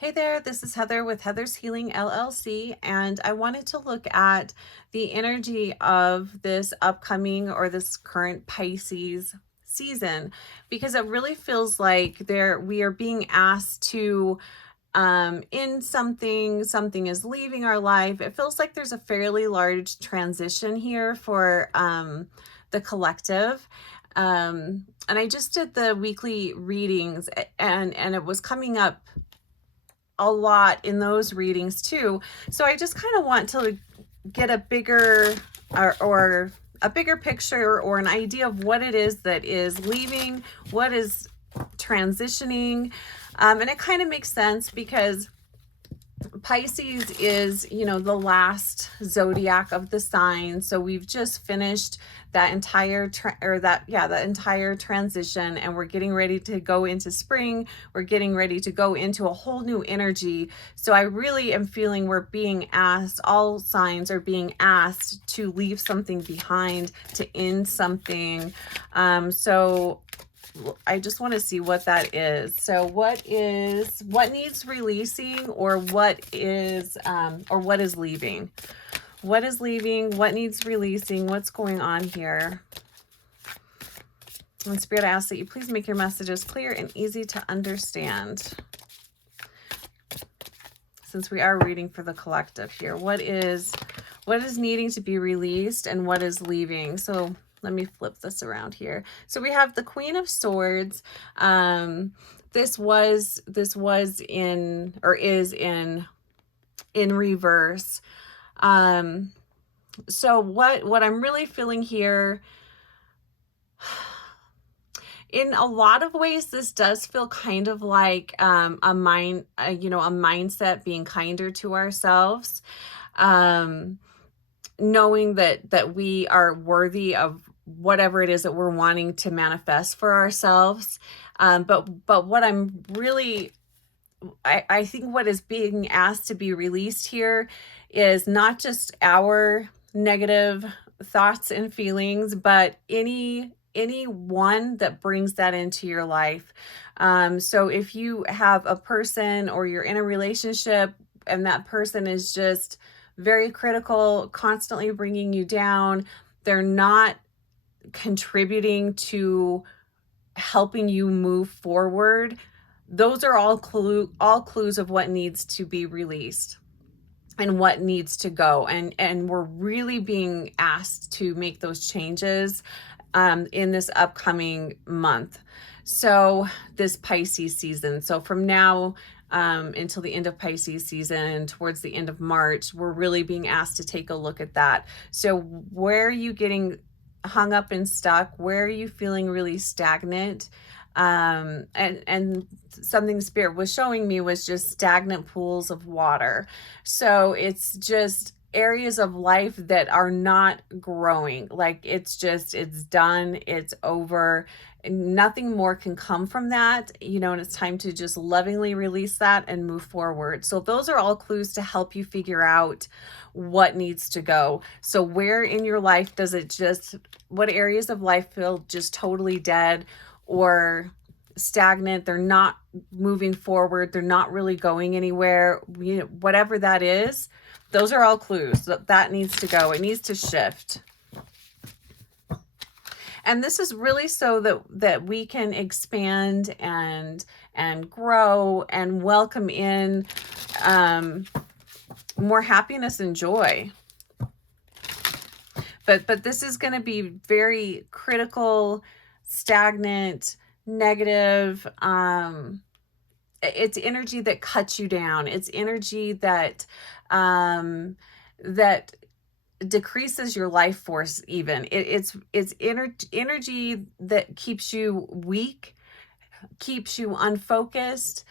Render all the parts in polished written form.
Hey there, this is Heather with Heather's Healing LLC, and I wanted to look at the energy of this upcoming or this current Pisces season because it really feels like we are being asked to in something is leaving our life. It feels like there's a fairly large transition here for the collective. And I just did the weekly readings and it was coming up a lot in those readings too. So I just kind of want to get a bigger or a bigger picture or an idea of what it is that is leaving, what is transitioning. And it kind of makes sense because Pisces is, the last zodiac of the sign. So we've just finished that entire that entire transition, and we're getting ready to go into spring. We're getting ready to go into a whole new energy. So I really am feeling we're being asked, all signs are being asked to leave something behind, to end something. So I just want to see what that is. So what needs releasing, or what is leaving? What is leaving? What needs releasing? What's going on here? And Spirit, I ask that you please make your messages clear and easy to understand. Since we are reading for the collective here, what is needing to be released and what is leaving? So let me flip this around here. So we have the Queen of Swords. This was in, or is in reverse. So what I'm really feeling here, in a lot of ways, this does feel kind of like a mindset being kinder to ourselves, knowing that we are worthy of whatever it is that we're wanting to manifest for ourselves. But what I'm really, I think what is being asked to be released here is not just our negative thoughts and feelings, but anyone that brings that into your life. So if you have a person or you're in a relationship and that person is just very critical, constantly bringing you down, they're not contributing to helping you move forward, those are all clues of what needs to be released and what needs to go. And we're really being asked to make those changes in this upcoming month. So this Pisces season. So from now until the end of Pisces season, towards the end of March, we're really being asked to take a look at that. So where are you getting hung up and stuck? Where are you feeling really stagnant? And something Spirit was showing me was just stagnant pools of water. So it's just areas of life that are not growing. Like it's done, it's over. Nothing more can come from that, and it's time to just lovingly release that and move forward. So those are all clues to help you figure out what needs to go. So where in your life what areas of life feel just totally dead or stagnant? They're not moving forward. They're not really going anywhere. Whatever that is, those are all clues that needs to go. It needs to shift. And this is really so that we can expand and grow and welcome in more happiness and joy. But this is going to be very critical, stagnant, negative. It's energy that cuts you down. It's energy that that decreases your life force. Even it's energy that keeps you weak, keeps you unfocused.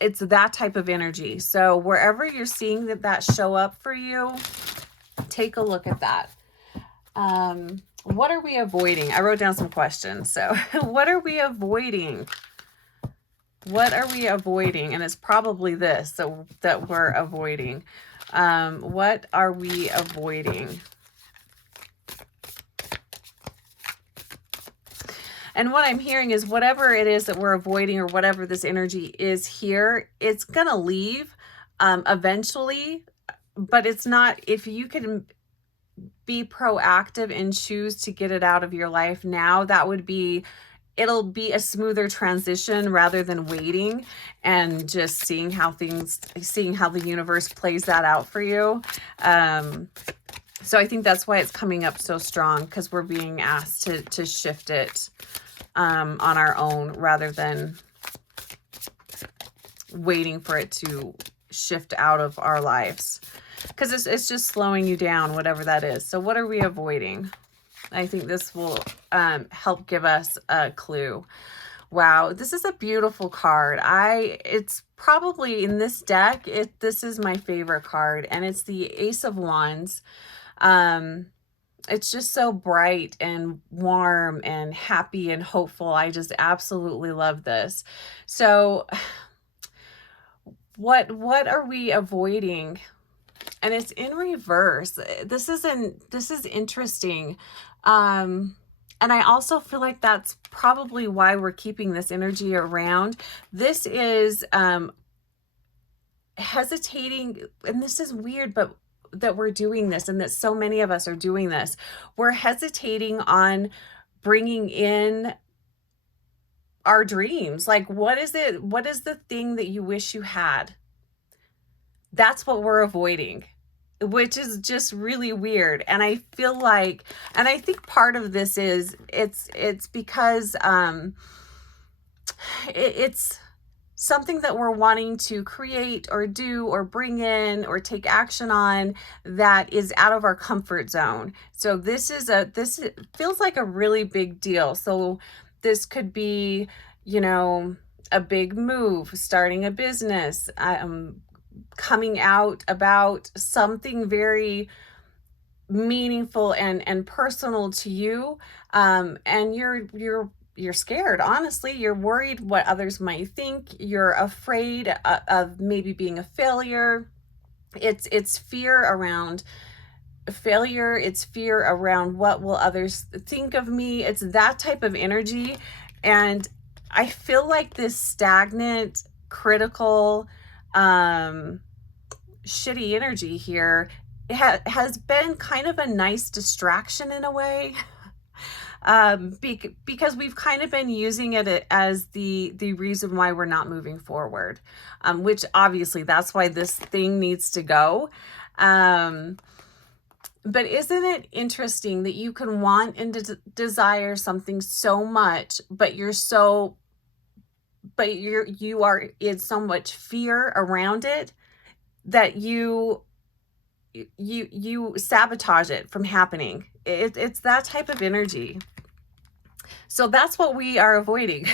It's that type of energy. So wherever you're seeing that show up for you, take a look at that. What are we avoiding? I wrote down some questions. So what are we avoiding? What are we avoiding? And it's probably this that we're avoiding. What are we avoiding? And what I'm hearing is whatever it is that we're avoiding, or whatever this energy is here, it's going to leave eventually. But it's not, if you can be proactive and choose to get it out of your life now, that would be, it'll be a smoother transition rather than waiting and just seeing how the universe plays that out for you. So I think that's why it's coming up so strong, because we're being asked to shift it on our own rather than waiting for it to shift out of our lives, because it's just slowing you down, whatever that is. So what are we avoiding? I think this will help give us a clue. Wow, this is a beautiful card. It's probably in this deck, this is my favorite card, and it's the Ace of Wands. It's just so bright and warm and happy and hopeful. I just absolutely love this. So what are we avoiding? And it's in reverse. This is interesting. And I also feel like that's probably why we're keeping this energy around. This is hesitating, and this is weird, but that we're doing this, and that so many of us are doing this. We're hesitating on bringing in our dreams. Like, what is it? What is the thing that you wish you had? That's what we're avoiding, which is just really weird. And I feel like, and I think part of this is it's because it's something that we're wanting to create or do or bring in or take action on that is out of our comfort zone. So this feels like a really big deal. So this could be, you know, a big move, starting a business, coming out about something very meaningful and personal to you, and you're scared. Honestly, you're worried what others might think. You're afraid of maybe being a failure. It's fear around failure. It's fear around what will others think of me. It's that type of energy. And I feel like this stagnant, critical, shitty energy here has been kind of a nice distraction in a way. Because we've kind of been using it as the reason why we're not moving forward, which obviously that's why this thing needs to go. But isn't it interesting that you can want and desire something so much, but you are in so much fear around it that you sabotage it from happening. It's that type of energy. So that's what we are avoiding.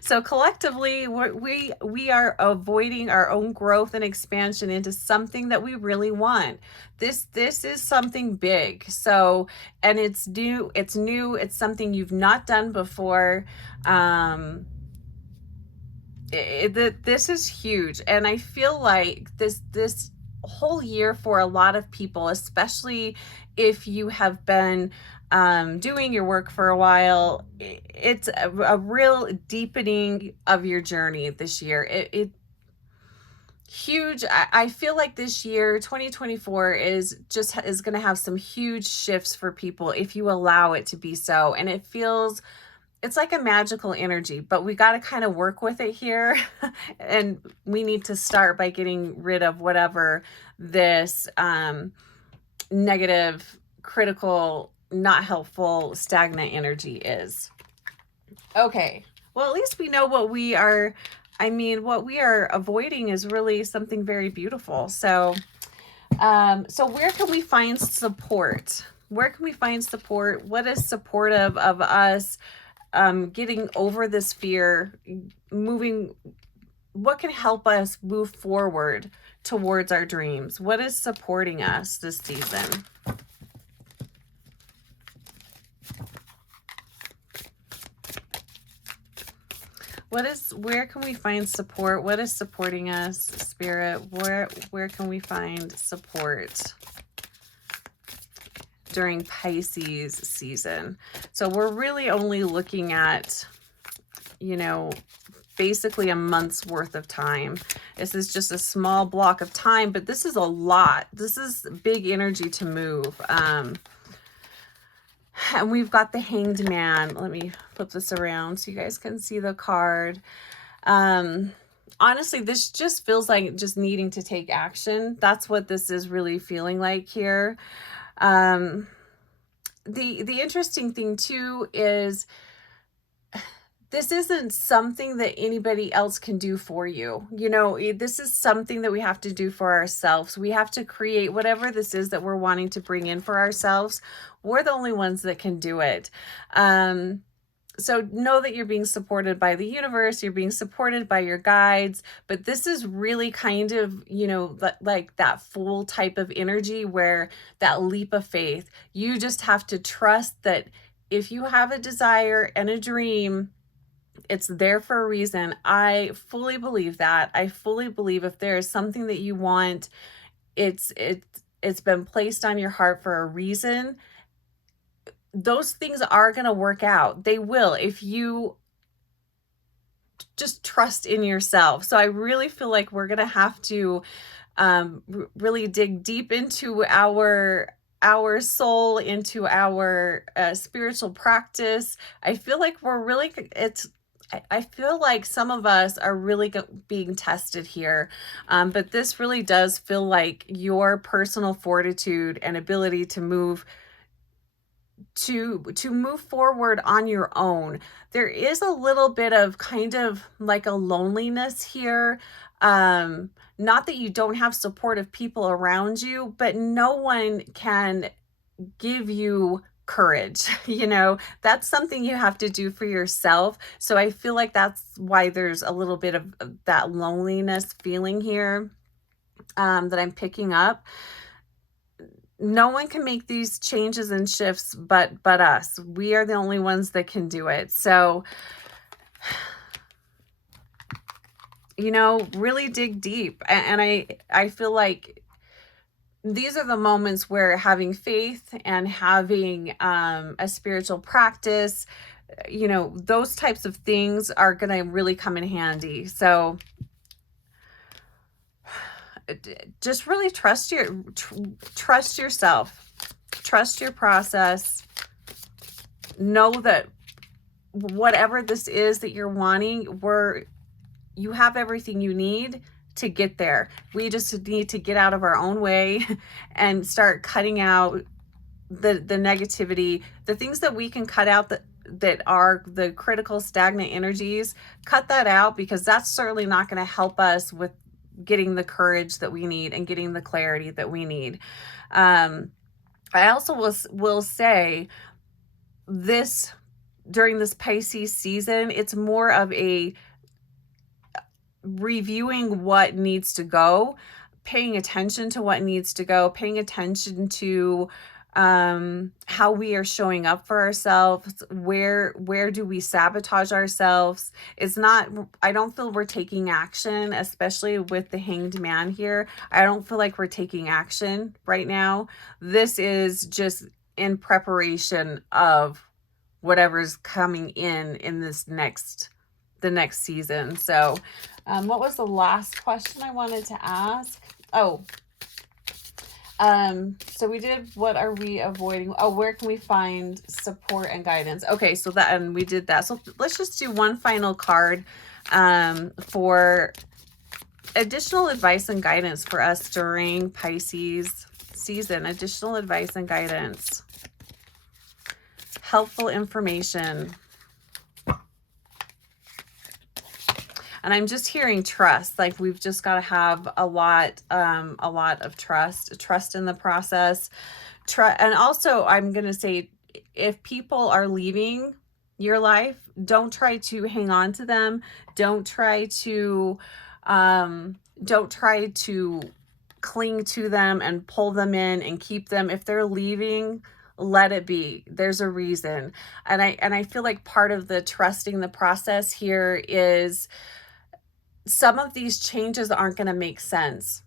So collectively, we are avoiding our own growth and expansion into something that we really want. This is something big. So, and it's new, it's something you've not done before. This is huge. And I feel like this whole year for a lot of people, especially if you have been doing your work for a while, it's a real deepening of your journey this year. It huge. I feel like this year 2024 is going to have some huge shifts for people if you allow it to be so. And it's like a magical energy, but we got to kind of work with it here. And we need to start by getting rid of whatever this negative, critical, not helpful, stagnant energy is. Okay. Well, at least we know what we are avoiding is really something very beautiful. So, so where can we find support? Where can we find support? What is supportive of us getting over this fear, what can help us move forward towards our dreams? What is supporting us this season? Where can we find support? What is supporting us, Spirit? Where can we find support? during Pisces season. So we're really only looking at, you know, basically a month's worth of time. This is just a small block of time, but this is a lot. This is big energy to move. And we've got the Hanged Man. Let me flip this around so you guys can see the card. Honestly, this just feels like just needing to take action. That's what this is really feeling like here. The interesting thing too is this isn't something that anybody else can do for you. You know, this is something that we have to do for ourselves. We have to create whatever this is that we're wanting to bring in for ourselves. We're the only ones that can do it. So know that you're being supported by the universe, you're being supported by your guides, but this is really kind of, you know, like that Fool type of energy, where that leap of faith, you just have to trust that if you have a desire and a dream, it's there for a reason. I fully believe that. I fully believe if there is something that you want, it's been placed on your heart for a reason. Those things are going to work out. They will, if you just trust in yourself. So I really feel like we're going to have to really dig deep into our soul, into our spiritual practice. I feel like we're really, I feel like some of us are really being tested here. But this really does feel like your personal fortitude and ability to move forward on your own. There is a little bit of kind of like a loneliness here. Not that you don't have supportive people around you, but no one can give you courage. You know, that's something you have to do for yourself. So I feel like that's why there's a little bit of that loneliness feeling here, that I'm picking up. No one can make these changes and shifts but us. We are the only ones that can do it. So, you know, really dig deep. And I feel like these are the moments where having faith and having a spiritual practice, you know, those types of things are going to really come in handy. So just really trust yourself, trust your process. Know that whatever this is that you're wanting, you have everything you need to get there. We just need to get out of our own way and start cutting out the negativity, the things that we can cut out, that are the critical stagnant energies. Cut that out, because that's certainly not going to help us with getting the courage that we need and getting the clarity that we need. I also will say this, during this Pisces season, it's more of a reviewing what needs to go, paying attention to what needs to go, paying attention to how we are showing up for ourselves. Where do we sabotage ourselves? It's not, I don't feel we're taking action, especially with the Hanged Man here. I don't feel like we're taking action right now. This is just in preparation of whatever's coming in this the next season. So what was the last question I wanted to ask? So we did, what are we avoiding? Oh, where can we find support and guidance? Okay, so that, and we did that. So let's just do one final card for additional advice and guidance for us during Pisces season. Additional advice and guidance. Helpful information. And I'm just hearing trust. Like, we've just got to have a lot of trust in the process. And also, I'm going to say, if people are leaving your life, don't try to hang on to them. Don't try to cling to them and pull them in and keep them. If they're leaving, let it be. There's a reason. And I feel like part of the trusting the process here is, some of these changes aren't going to make sense.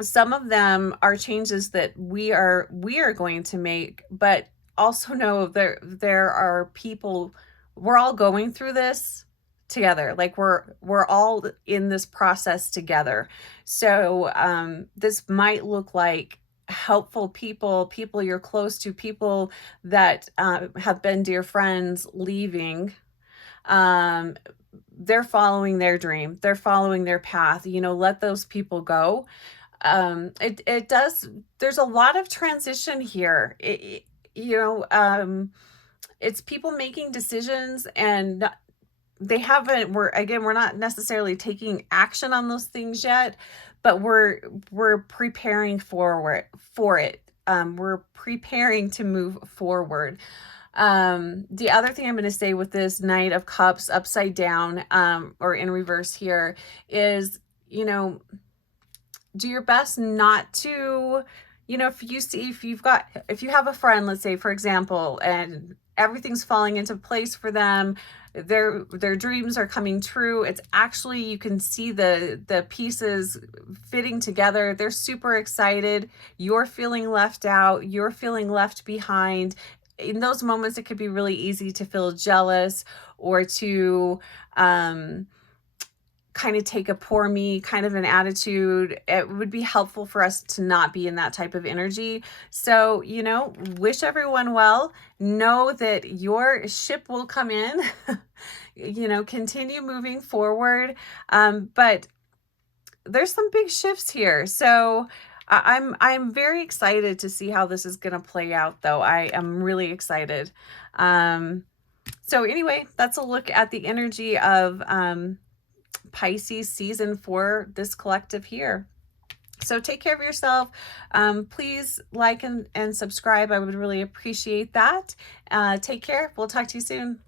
some of them are changes that we are going to make, but also know there are people, we're all going through this together. Like we're all in this process together. So this might look like helpful people you're close to, people that have been dear friends leaving. um they're following their dream, they're following their path, let those people go. It does, there's a lot of transition here. You know it's people making decisions, and they haven't, we're not necessarily taking action on those things yet, but we're preparing for it. We're preparing to move forward. The other thing I'm going to say with this Knight of Cups upside down, or in reverse here, is, do your best not to, if you have a friend, let's say, for example, and everything's falling into place for them, their dreams are coming true. It's actually, you can see the pieces fitting together. They're super excited. You're feeling left out. You're feeling left behind. In those moments, it could be really easy to feel jealous, or to kind of take a poor me kind of an attitude. It would be helpful for us to not be in that type of energy. So, wish everyone well. Know that your ship will come in. Continue moving forward. But there's some big shifts here. So I'm very excited to see how this is going to play out, though. I am really excited. So anyway, that's a look at the energy of Pisces season for this collective here. So take care of yourself. Please like and subscribe. I would really appreciate that. Take care. We'll talk to you soon.